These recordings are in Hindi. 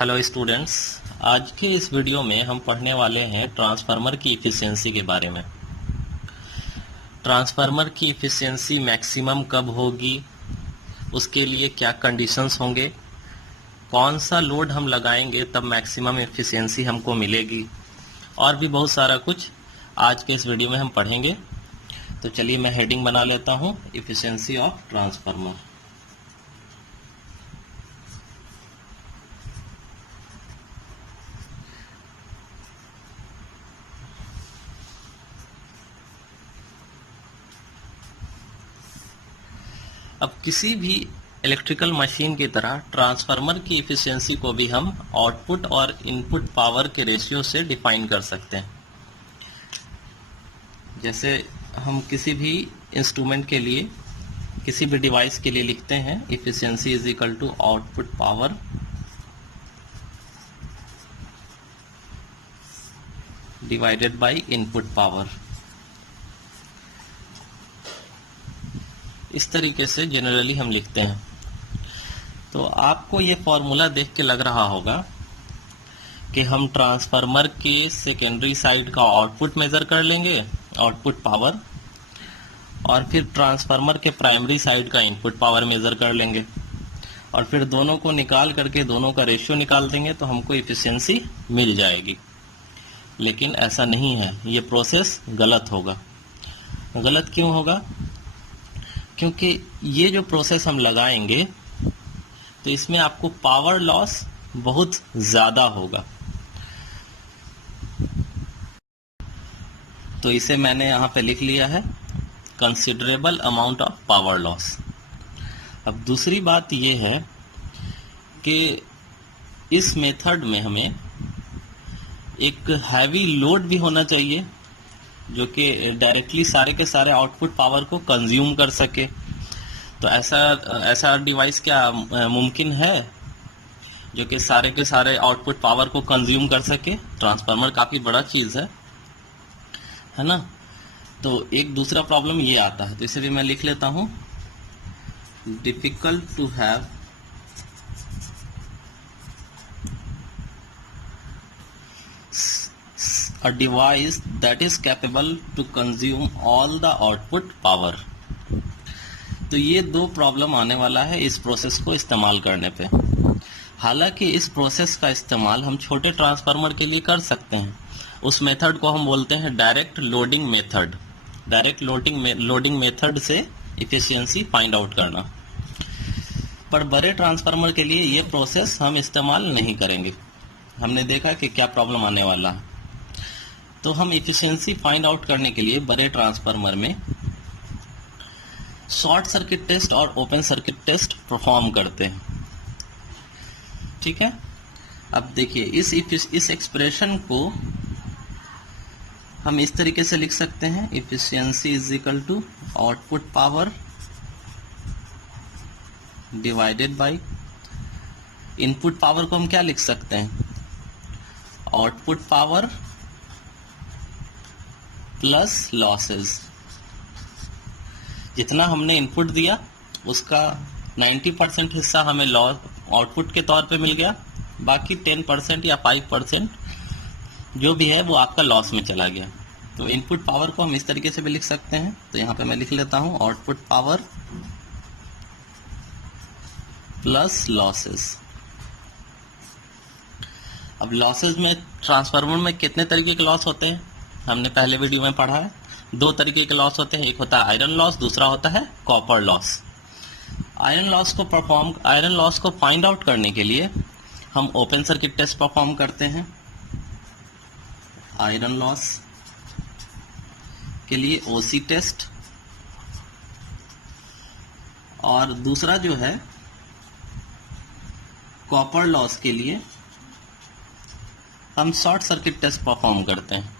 हेलो स्टूडेंट्स, आज के इस वीडियो में हम पढ़ने वाले हैं ट्रांसफार्मर की इफ़िशियंसी के बारे में। ट्रांसफार्मर की इफ़िशियंसी मैक्सिमम कब होगी, उसके लिए क्या कंडीशंस होंगे, कौन सा लोड हम लगाएंगे तब मैक्सिमम इफ़िशियंसी हमको मिलेगी, और भी बहुत सारा कुछ आज के इस वीडियो में हम पढ़ेंगे। तो चलिए मैं हेडिंग बना लेता हूँ, इफ़िशियंसी ऑफ ट्रांसफार्मर। अब किसी भी इलेक्ट्रिकल मशीन की तरह ट्रांसफार्मर की इफ़िशियंसी को भी हम आउटपुट और इनपुट पावर के रेशियो से डिफाइन कर सकते हैं। जैसे हम किसी भी इंस्ट्रूमेंट के लिए, किसी भी डिवाइस के लिए लिखते हैं efficiency is equal to output power divided by input power. इस तरीके से जनरली हम लिखते हैं। तो आपको ये फॉर्मूला देख के लग रहा होगा कि हम ट्रांसफार्मर के सेकेंडरी साइड का आउटपुट मेजर कर लेंगे, आउटपुट पावर, और फिर ट्रांसफार्मर के प्राइमरी साइड का इनपुट पावर मेजर कर लेंगे, और फिर दोनों को निकाल करके दोनों का रेशियो निकाल देंगे तो हमको इफ़िशियंसी मिल जाएगी। लेकिन ऐसा नहीं है, ये प्रोसेस गलत होगा। गलत क्यों होगा? क्योंकि ये जो प्रोसेस हम लगाएंगे तो इसमें आपको पावर लॉस बहुत ज़्यादा होगा। तो इसे मैंने यहाँ पे लिख लिया है, considerable amount of power loss. अब दूसरी बात ये है कि इस मेथड में हमें एक हैवी लोड भी होना चाहिए जो कि डायरेक्टली सारे के सारे आउटपुट पावर को कंज्यूम कर सके। तो ऐसा डिवाइस क्या मुमकिन है जो कि सारे के सारे आउटपुट पावर को कंज्यूम कर सके? ट्रांसफार्मर काफ़ी बड़ा चीज़ है ना। तो एक दूसरा प्रॉब्लम ये आता है, तो इसे भी मैं लिख लेता हूँ, difficult to have a device that is capable to consume all the output power। तो ये दो प्रॉब्लम आने वाला है इस प्रोसेस को इस्तेमाल करने पे। हालांकि इस प्रोसेस का इस्तेमाल हम छोटे ट्रांसफार्मर के लिए कर सकते हैं। उस मेथड को हम बोलते हैं direct loading method. Direct loading method से इफिशियंसी फाइंड आउट करना। पर बड़े ट्रांसफार्मर के लिए ये प्रोसेस हम इस्तेमाल नहीं करेंगे। हमने देखा कि क्या प्रॉब्लम आने वाला है। तो हम इफिशियंसी फाइंड आउट करने के लिए बड़े ट्रांसफार्मर में शॉर्ट सर्किट टेस्ट और ओपन सर्किट टेस्ट परफॉर्म करते हैं। ठीक है। अब देखिए इस एक्सप्रेशन को हम इस तरीके से लिख सकते हैं, efficiency is equal to output power divided by input power को हम क्या लिख सकते हैं, आउटपुट पावर प्लस लॉसेस। जितना हमने इनपुट दिया उसका 90% हिस्सा हमें लॉस आउटपुट के तौर पे मिल गया, बाकी 10% या 5% जो भी है वो आपका लॉस में चला गया। तो इनपुट पावर को हम इस तरीके से भी लिख सकते हैं। तो यहाँ पे मैं लिख लेता हूँ आउटपुट पावर प्लस लॉसेस। अब लॉसेस में ट्रांसफार्मर में कितने तरीके के लॉस होते हैं हमने पहले वीडियो में पढ़ा है। दो तरीके के लॉस होते हैं, एक होता है आयरन लॉस, दूसरा होता है कॉपर लॉस। आयरन लॉस को फाइंड आउट करने के लिए हम ओपन सर्किट टेस्ट परफॉर्म करते हैं। आयरन लॉस के लिए ओसी टेस्ट, और दूसरा जो है कॉपर लॉस के लिए हम शॉर्ट सर्किट टेस्ट परफॉर्म करते हैं।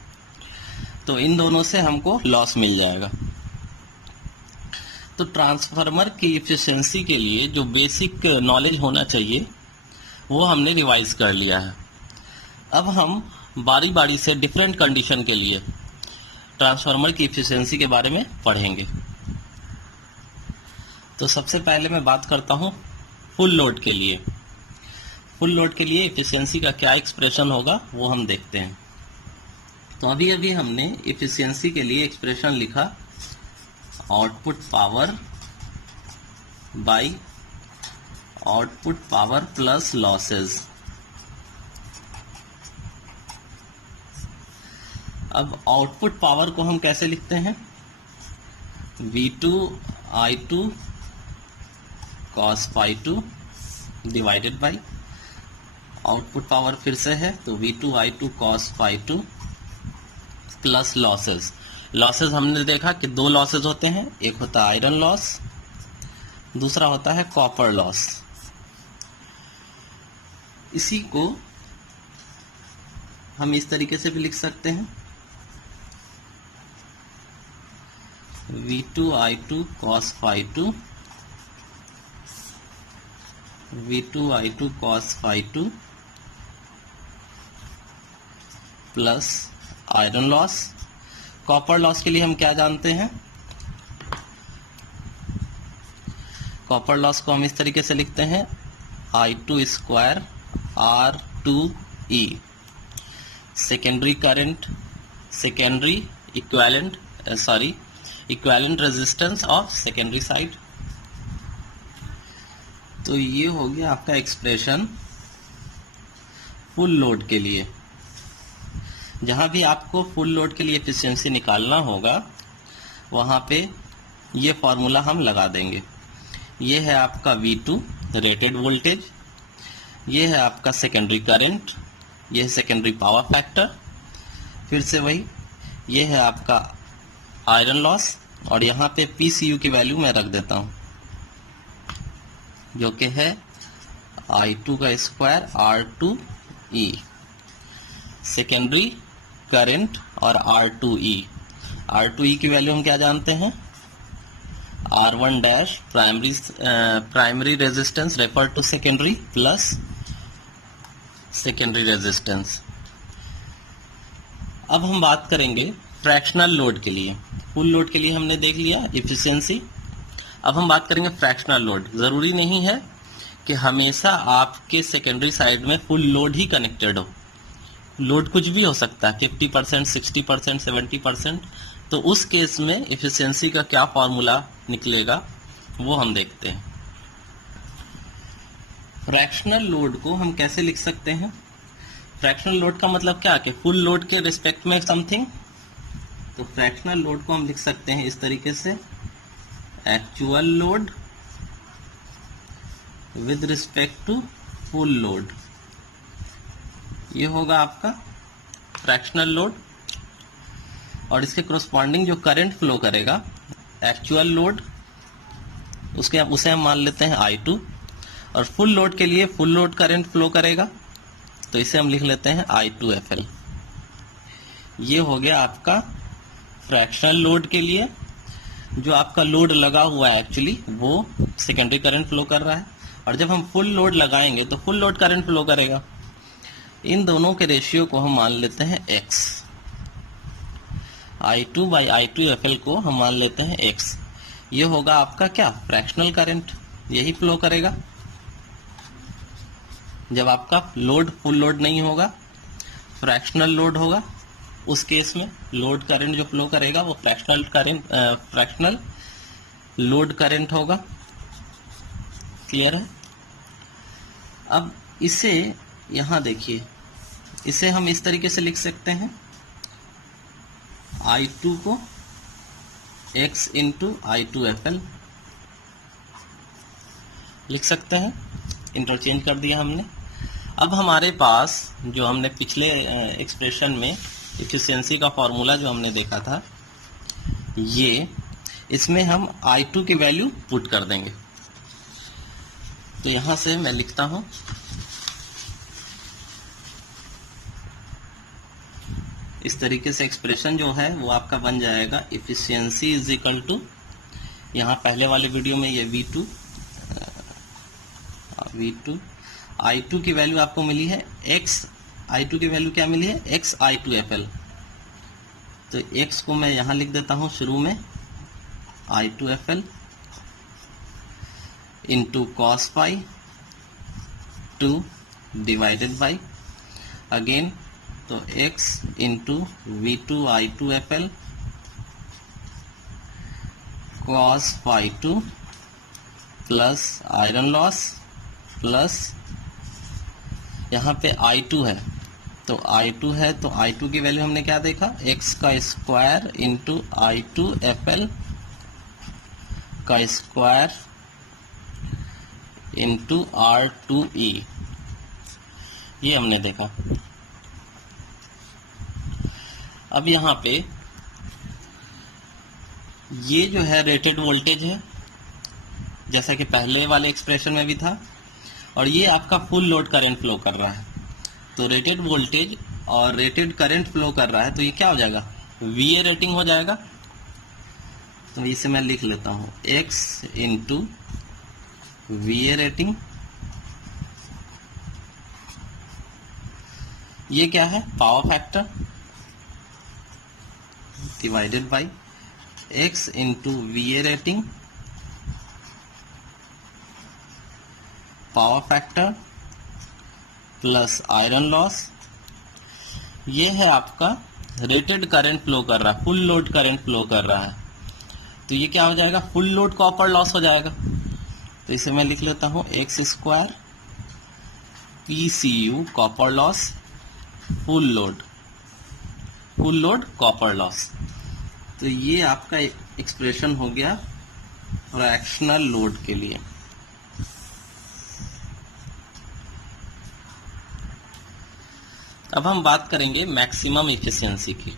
तो इन दोनों से हमको लॉस मिल जाएगा। तो ट्रांसफार्मर की इफिशियंसी के लिए जो बेसिक नॉलेज होना चाहिए वो हमने रिवाइज कर लिया है। अब हम बारी बारी से डिफरेंट कंडीशन के लिए ट्रांसफार्मर की इफिशियंसी के बारे में पढ़ेंगे। तो सबसे पहले मैं बात करता हूँ फुल लोड के लिए। फुल लोड के लिए एफिशिएंसी का क्या एक्सप्रेशन होगा वो हम देखते हैं। तो अभी अभी हमने एफिशिएंसी के लिए एक्सप्रेशन लिखा, output power bye output power plus losses. अब आउटपुट पावर को हम कैसे लिखते हैं, V2I2 cos phi 2 divided by output power फिर से है तो V2I2 cos phi 2 plus losses. Losses हमने देखा कि दो लॉसेस होते हैं, एक होता है आयरन लॉस, दूसरा होता है कॉपर लॉस। इसी को हम इस तरीके से भी लिख सकते हैं, V2I2 cos phi 2 V2I2 cos phi 2 plus iron loss. Copper loss के लिए हम क्या जानते हैं, कॉपर लॉस को हम इस तरीके से लिखते हैं, I2 square R2E। Secondary current, secondary equivalent resistance of secondary side. तो ये हो गया आपका एक्सप्रेशन फुल लोड के लिए। जहां भी आपको फुल लोड के लिए एफिशिएंसी निकालना होगा वहां पे ये फॉर्मूला हम लगा देंगे। ये है आपका V2 रेटेड वोल्टेज, ये है आपका सेकेंडरी करंट, ये है सेकेंडरी पावर फैक्टर, फिर से वही ये है आपका आयरन लॉस, और यहाँ पे PCU की वैल्यू मैं रख देता हूँ जो कि है I2 का स्क्वायर R2E। सेकेंडरी करंट और R2E की वैल्यू हम क्या जानते हैं, R1 dash primary resistance refer to secondary plus secondary resistance. अब हम बात करेंगे फ्रैक्शनल लोड के लिए। फुल लोड के लिए हमने देख लिया एफिशिएंसी, अब हम बात करेंगे फ्रैक्शनल लोड। जरूरी नहीं है कि हमेशा आपके सेकेंडरी साइड में फुल लोड ही कनेक्टेड हो, लोड कुछ भी हो सकता है, 50%, 60%, 70%। तो उस केस में एफिशिएंसी का क्या फॉर्मूला निकलेगा वो हम देखते हैं। फ्रैक्शनल लोड को हम कैसे लिख सकते हैं, फ्रैक्शनल लोड का मतलब क्या कि फुल लोड के रिस्पेक्ट में समथिंग। तो फ्रैक्शनल लोड को हम लिख सकते हैं इस तरीके से, actual load with respect to full load. ये होगा आपका फ्रैक्शनल लोड, और इसके कोरस्पॉन्डिंग जो करंट फ्लो करेगा एक्चुअल लोड उसे हम मान लेते हैं I2, और फुल लोड के लिए फुल लोड करंट फ्लो करेगा तो इसे हम लिख लेते हैं I2FL। ये हो गया आपका फ्रैक्शनल लोड के लिए। जो आपका लोड लगा हुआ है एक्चुअली वो सेकेंडरी करंट फ्लो कर रहा है, और जब हम फुल लोड लगाएंगे तो फुल लोड करंट फ्लो करेगा। इन दोनों के रेशियो को हम मान लेते हैं X। I2 बाई I2FL को हम मान लेते हैं X। ये होगा आपका क्या, फ्रैक्शनल करंट, यही फ्लो करेगा जब आपका लोड फुल लोड नहीं होगा, फ्रैक्शनल लोड होगा। उस केस में लोड करंट जो फ्लो करेगा वो फ्रैक्शनल लोड करंट होगा। क्लियर है। अब इसे यहां देखिए, इसे हम इस तरीके से लिख सकते हैं, I2 को X इंटू I2FL लिख सकते हैं, इंटरचेंज कर दिया हमने। अब हमारे पास जो हमने पिछले एक्सप्रेशन में एफिशिएंसी का फॉर्मूला जो हमने देखा था, ये इसमें हम I2 की वैल्यू पुट कर देंगे। तो यहां से मैं लिखता हूं, इस तरीके से एक्सप्रेशन जो है वो आपका बन जाएगा, एफिशिएंसी इज इक्वल टू, यहाँ पहले वाले वीडियो में ये V2 I2 की वैल्यू आपको मिली है X, I2 की वैल्यू क्या मिली है, X I2FL। तो X को मैं यहां लिख देता हूं शुरू में, I2FL into cos phi 2 divided by again तो x into V2I2FL cos phi 2 plus iron loss plus यहाँ पे I2 है तो I2 है तो I2 की वैल्यू हमने क्या देखा, x का स्क्वायर इंटू I2FL का स्क्वायर इंटू R2E, ये हमने देखा। अब यहाँ पे ये जो है रेटेड वोल्टेज है जैसा कि पहले वाले एक्सप्रेशन में भी था, और ये आपका फुल लोड करंट फ्लो कर रहा है। तो रेटेड वोल्टेज और रेटेड करंट फ्लो कर रहा है तो ये क्या हो जाएगा, VA रेटिंग हो जाएगा। तो इसे मैं लिख लेता हूं x इंटू VA रेटिंग, ये क्या है, power factor, divided by x into VA rating power factor plus iron loss, ये है आपका रेटेड करंट फ्लो कर रहा है, फुल लोड करंट फ्लो कर रहा है। तो ये क्या हो जाएगा, फुल लोड कॉपर लॉस हो जाएगा। तो इसे मैं लिख लेता हूं x square PCU copper loss full load copper loss. तो ये आपका एक्सप्रेशन हो गया फ्रैक्शनल लोड के लिए। अब हम बात करेंगे मैक्सिमम एफिशिएंसी की,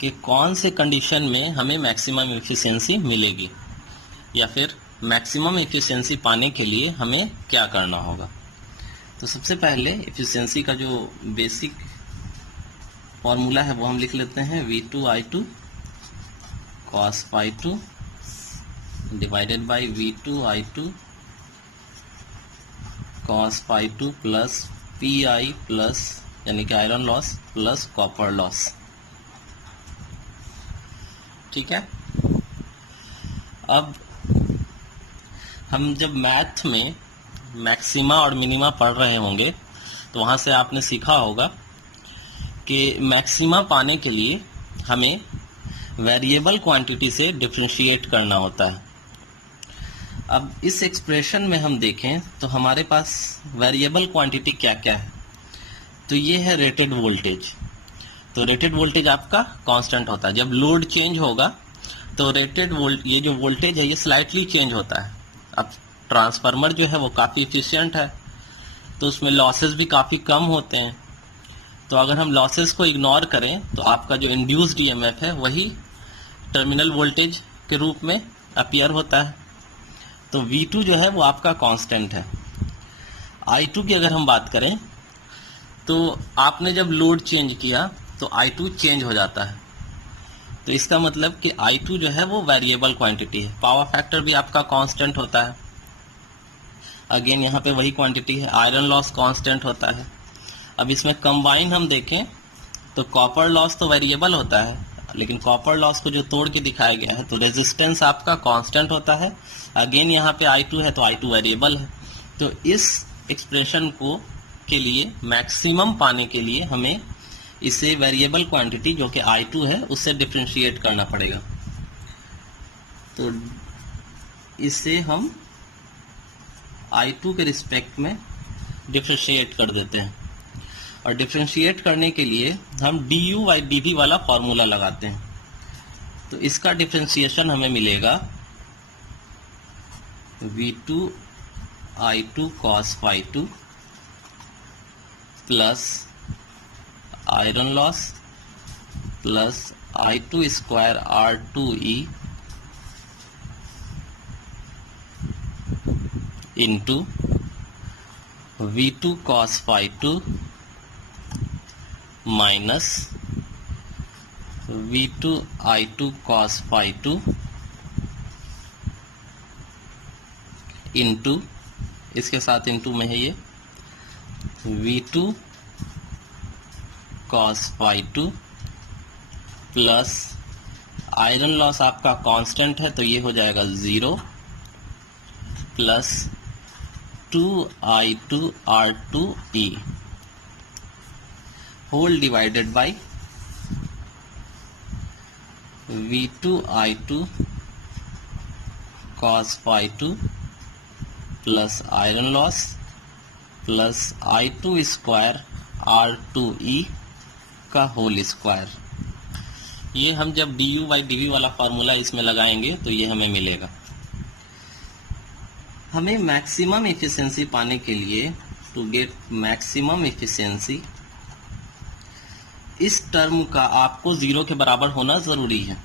कि कौन से कंडीशन में हमें मैक्सिमम एफिशिएंसी मिलेगी, या फिर मैक्सिमम एफिशिएंसी पाने के लिए हमें क्या करना होगा। तो सबसे पहले एफिशिएंसी का जो बेसिक फॉर्मूला है वो हम लिख लेते हैं, V2I2 cos phi 2 divided by V2I2 cos phi 2 plus PI plus यानी कि iron loss plus copper loss. ठीक है। अब हम जब मैथ में मैक्सिमा और मिनिमा पढ़ रहे होंगे तो वहां से आपने सीखा होगा कि मैक्सिमा पाने के लिए हमें वेरिएबल क्वांटिटी से डिफरेंशिएट करना होता है। अब इस एक्सप्रेशन में हम देखें तो हमारे पास वेरिएबल क्वांटिटी क्या क्या है। तो ये है रेटेड वोल्टेज। तो रेटेड वोल्टेज आपका कांस्टेंट होता है। जब लोड चेंज होगा तो ये जो वोल्टेज है ये स्लाइटली चेंज होता है। अब ट्रांसफार्मर जो है वो काफ़ी इफिशियंट है तो उसमें लॉसेस भी काफ़ी कम होते हैं। तो अगर हम लॉसेस को इग्नोर करें तो आपका जो इंड्यूस्ड ईएमएफ है वही टर्मिनल वोल्टेज के रूप में अपीयर होता है। तो V2 जो है वो आपका कांस्टेंट है। I2 की अगर हम बात करें तो आपने जब लोड चेंज किया तो I2 चेंज हो जाता है। तो इसका मतलब कि I2 जो है वो वेरिएबल क्वांटिटी है। पावर फैक्टर भी आपका कांस्टेंट होता है। अगेन यहाँ पे वही क्वांटिटी है। आयरन लॉस कांस्टेंट होता है। अब इसमें कंबाइन हम देखें तो कॉपर लॉस तो वेरिएबल होता है, लेकिन कॉपर लॉस को जो तोड़ के दिखाया गया है तो रेजिस्टेंस आपका कांस्टेंट होता है। अगेन यहाँ पे I2 है तो I2 वेरिएबल है। तो इस एक्सप्रेशन को के लिए मैक्सिमम पाने के लिए हमें इसे वेरिएबल क्वांटिटी जो कि I2 है उससे डिफरेंशिएट करना पड़ेगा। तो इसे हम I2 के रिस्पेक्ट में डिफरेंशिएट कर देते हैं, और डिफरेंशिएट करने के लिए हम du/dv वाला फॉर्मूला लगाते हैं। तो इसका डिफरेंशिएशन हमें मिलेगा V2I2 cos phi 2 plus iron loss plus I2 square R2E into V2 cos phi 2 minus V2I2 cos phi 2 into, इसके साथ इंटू में है ये V2 cos phi 2 plus iron loss आपका कांस्टेंट है तो ये हो जाएगा 0 plus 2I2R2E whole divided by V2I2 cos phi 2 plus iron loss plus I2 square R2E का होल स्क्वायर। ये हम जब du बाई dv वाला फार्मूला इसमें लगाएंगे तो ये हमें मिलेगा। हमें मैक्सिमम एफिशिएंसी पाने के लिए, टू गेट मैक्सिमम एफिशिएंसी, इस टर्म का आपको 0 के बराबर होना जरूरी है।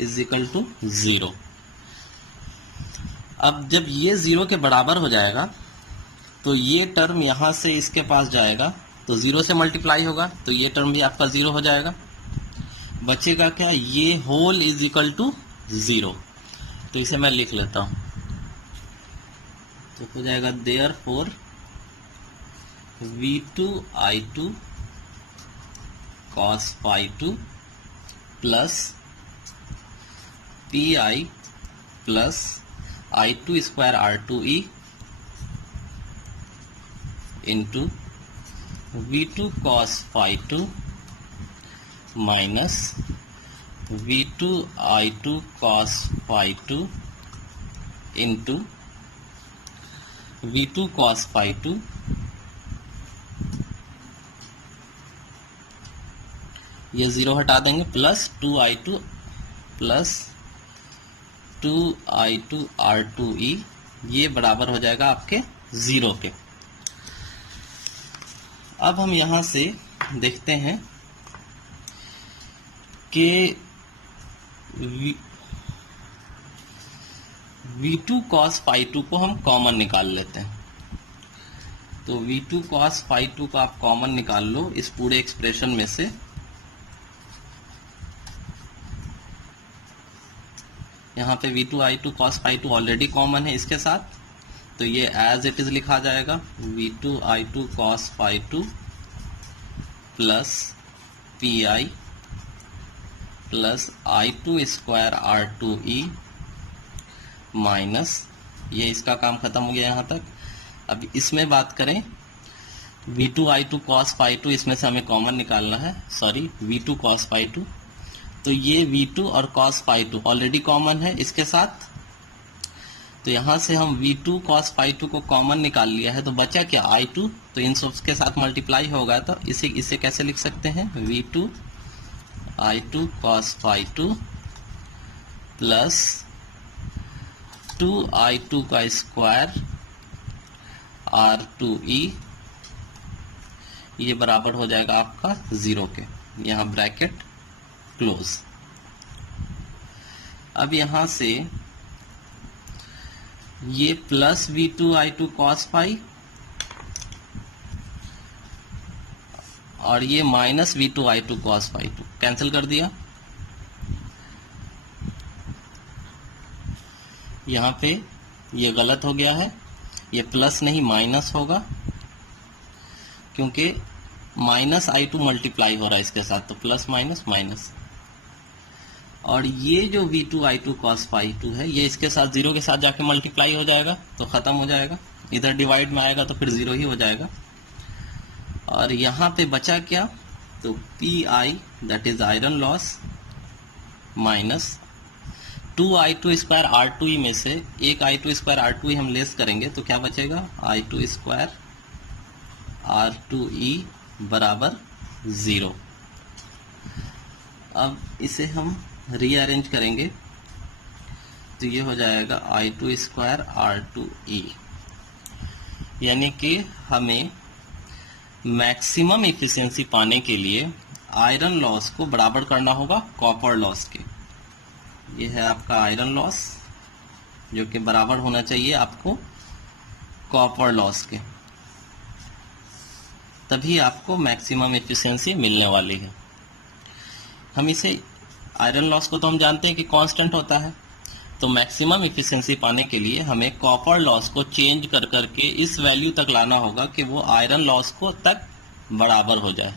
Is equal to 0। अब जब ये 0 के बराबर हो जाएगा तो ये टर्म यहां से इसके पास जाएगा तो 0 से मल्टीप्लाई होगा तो ये टर्म भी आपका 0 हो जाएगा। बचेगा क्या, ये होल इज इक्वल टू 0। तो इसे मैं लिख लेता हूं, तो हो जाएगा therefore V2I2 cos phi 2 plus PI plus I2 square R2E into V2 cos phi 2 minus V2I2 cos phi 2 into V2 cos phi 2 ये 0 हटा देंगे plus 2I2 plus 2I2 R2E, ये बराबर हो जाएगा आपके 0 के। अब हम यहां से देखते हैं कि V2 cos phi 2 को हम कॉमन निकाल लेते हैं। तो V2 cos phi 2 को आप कॉमन निकाल लो इस पूरे एक्सप्रेशन में से। यहाँ पे V2I2 cos phi 2 already common है इसके साथ, तो ये एज इट इज लिखा जाएगा V2I2 cos phi 2 plus PI plus I2 square R2E minus, ये इसका काम खत्म हो गया यहाँ तक। अब इसमें बात करें V2I2 cos phi 2, इसमें से हमें कॉमन निकालना है, सॉरी V2 cos phi 2, तो ये V2 और cos phi 2 ऑलरेडी कॉमन है इसके साथ, तो यहां से हम V2 cos phi 2 को कॉमन निकाल लिया है, तो बचा क्या I2, तो इन सब के साथ मल्टीप्लाई होगा, तो इसे कैसे लिख सकते हैं, V2 I2 cos phi 2 plus 2I2 का स्क्वायर R2E, ये बराबर हो जाएगा आपका 0 के। यहाँ ब्रैकेट क्लोज। अब यहां से ये प्लस V2I2 cos phi और ये minus V2I2 cos phi 2 cancel कर दिया। यहाँ पे ये गलत हो गया है, ये प्लस नहीं माइनस होगा, क्योंकि माइनस I2 मल्टीप्लाई हो रहा है इसके साथ, तो प्लस माइनस माइनस। और ये जो V2I2 cos phi 2 है, ये इसके साथ 0 के साथ जाके मल्टीप्लाई हो जाएगा तो खत्म हो जाएगा, इधर डिवाइड में आएगा तो फिर 0 ही हो जाएगा। और यहाँ पे बचा क्या, तो PI that is iron loss minus 2I2 square R2E में से एक I2 स्क्वायर R2E हम लेस करेंगे तो क्या बचेगा, I2 स्क्वायर R2E बराबर 0। अब इसे हम रीअरेंज करेंगे तो ये हो जाएगा I2 स्क्वायर R2E, यानी कि हमें मैक्सिमम एफिशिएंसी पाने के लिए आयरन लॉस को बराबर करना होगा कॉपर लॉस के। ये है आपका आयरन लॉस जो कि बराबर होना चाहिए आपको कॉपर लॉस के, तभी आपको मैक्सिमम एफिशिएंसी मिलने वाली है। हम इसे आयरन लॉस को तो हम जानते हैं कि कांस्टेंट होता है, तो मैक्सिमम एफिशिएंसी पाने के लिए हमें कॉपर लॉस को चेंज कर करके इस वैल्यू तक लाना होगा कि वो आयरन लॉस को तक बराबर हो जाए,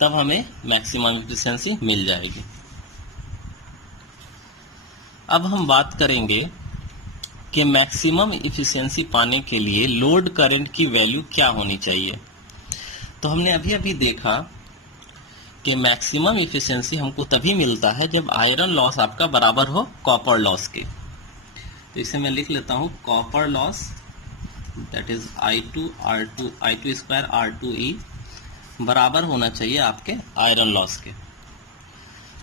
तब हमें मैक्सिमम एफिशिएंसी मिल जाएगी। अब हम बात करेंगे कि मैक्सिमम इफिशियंसी पाने के लिए लोड करंट की वैल्यू क्या होनी चाहिए। तो हमने अभी अभी देखा कि मैक्सिमम इफिशियंसी हमको तभी मिलता है जब आयरन लॉस आपका बराबर हो कॉपर लॉस के। तो इसे मैं लिख लेता हूँ, copper loss that is I2 square R2E बराबर होना चाहिए आपके आयरन लॉस के।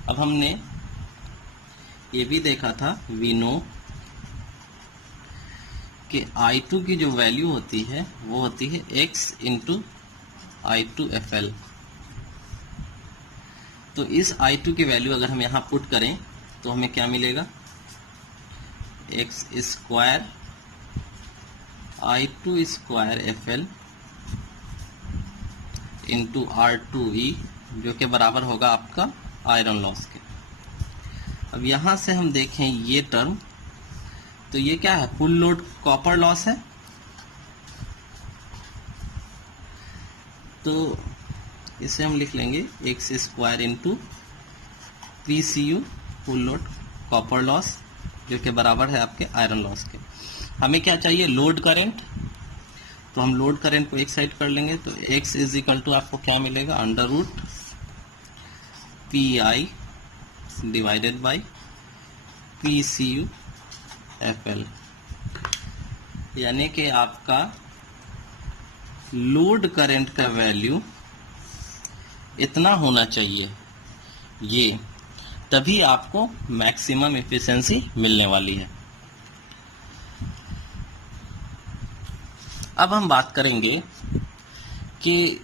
अब हमने ये भी देखा था, वी नो कि I2 की जो वैल्यू होती है वो होती है X इंटू I2FL। तो इस I2 की वैल्यू अगर हम यहाँ पुट करें तो हमें क्या मिलेगा, X square I2 square FL into R2E जो कि बराबर होगा आपका आयरन लॉस के। अब यहाँ से हम देखें ये टर्म, तो ये क्या है, फुल लोड कॉपर लॉस है। तो इसे हम लिख लेंगे X square into PCU full load copper loss जो कि बराबर है आपके आयरन लॉस के। हमें क्या चाहिए, लोड करंट। तो हम लोड करंट को एक साइड कर लेंगे, तो X इज इक्वल टू आपको क्या मिलेगा, under root PI divided by PCU FL, यानी कि आपका लोड करंट का वैल्यू इतना होना चाहिए, ये तभी आपको मैक्सिमम एफिशिएंसी मिलने वाली है। अब हम बात करेंगे कि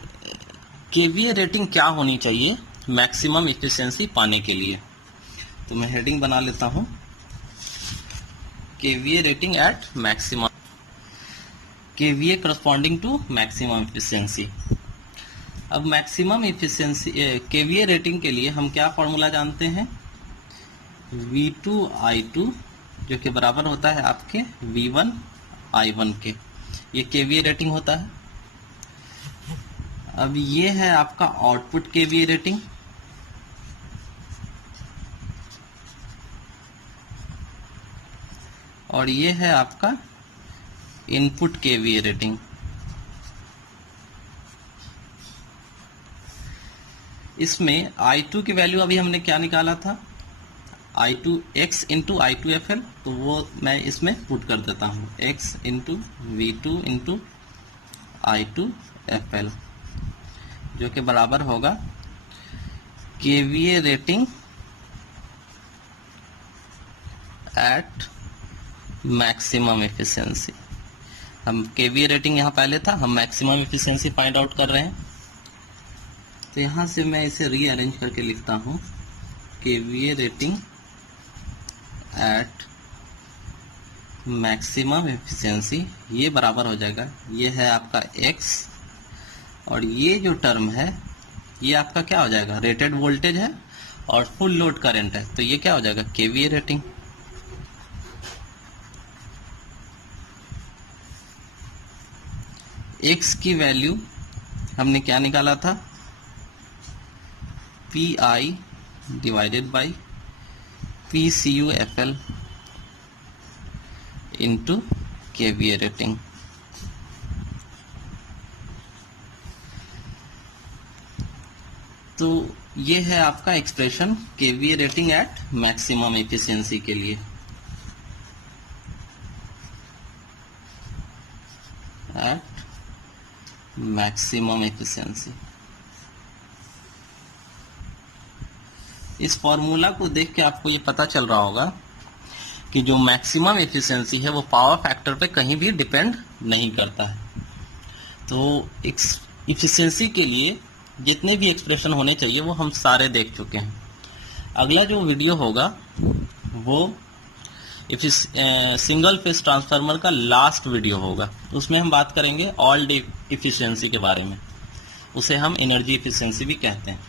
केवीए रेटिंग क्या होनी चाहिए मैक्सिमम एफिशिएंसी पाने के लिए। तो मैं हेडिंग बना लेता हूं, KVA rating at maximum, KVA corresponding to maximum efficiency. अब मैक्सिमम एफिशिएंसी केवीए रेटिंग के लिए हम क्या फॉर्मूला जानते हैं, V2I2 जो कि बराबर होता है आपके V1I1 के, ये केवीए रेटिंग होता है। अब ये है आपका आउटपुट केवीए रेटिंग, और ये है आपका इनपुट केवीए रेटिंग। इसमें I2 की वैल्यू अभी हमने क्या निकाला था, I2 X इंटू I2FL, तो वो मैं इसमें पुट कर देता हूँ, X into V2 into I2FL जो कि बराबर होगा KVA rating at maximum efficiency. हम केवीए रेटिंग यहाँ पहले था, हम मैक्सिमम एफिशिएंसी फाइंड आउट कर रहे हैं। तो यहाँ से मैं इसे रीअरेंज करके लिखता हूँ, KVA rating at maximum efficiency, ये बराबर हो जाएगा, ये है आपका X, और ये जो टर्म है ये आपका क्या हो जाएगा, रेटेड वोल्टेज है और फुल लोड करंट है, तो ये क्या हो जाएगा, केवीए रेटिंग। X की वैल्यू हमने क्या निकाला था, PI divided by PCU FL into KVA rating. तो ये है आपका expression KVA rating at maximum efficiency के लिए, एट मैक्सिमम एफिशिएंसी। इस फॉर्मूला को देख के आपको ये पता चल रहा होगा कि जो मैक्सिमम एफिशिएंसी है वो पावर फैक्टर पे कहीं भी डिपेंड नहीं करता है। तो एफिशिएंसी के लिए जितने भी एक्सप्रेशन होने चाहिए वो हम सारे देख चुके हैं। अगला जो वीडियो होगा वो सिंगल फेज ट्रांसफार्मर का लास्ट वीडियो होगा, उसमें हम बात करेंगे ऑल डे एफिशिएंसी के बारे में, उसे हम एनर्जी एफिशिएंसी भी कहते हैं।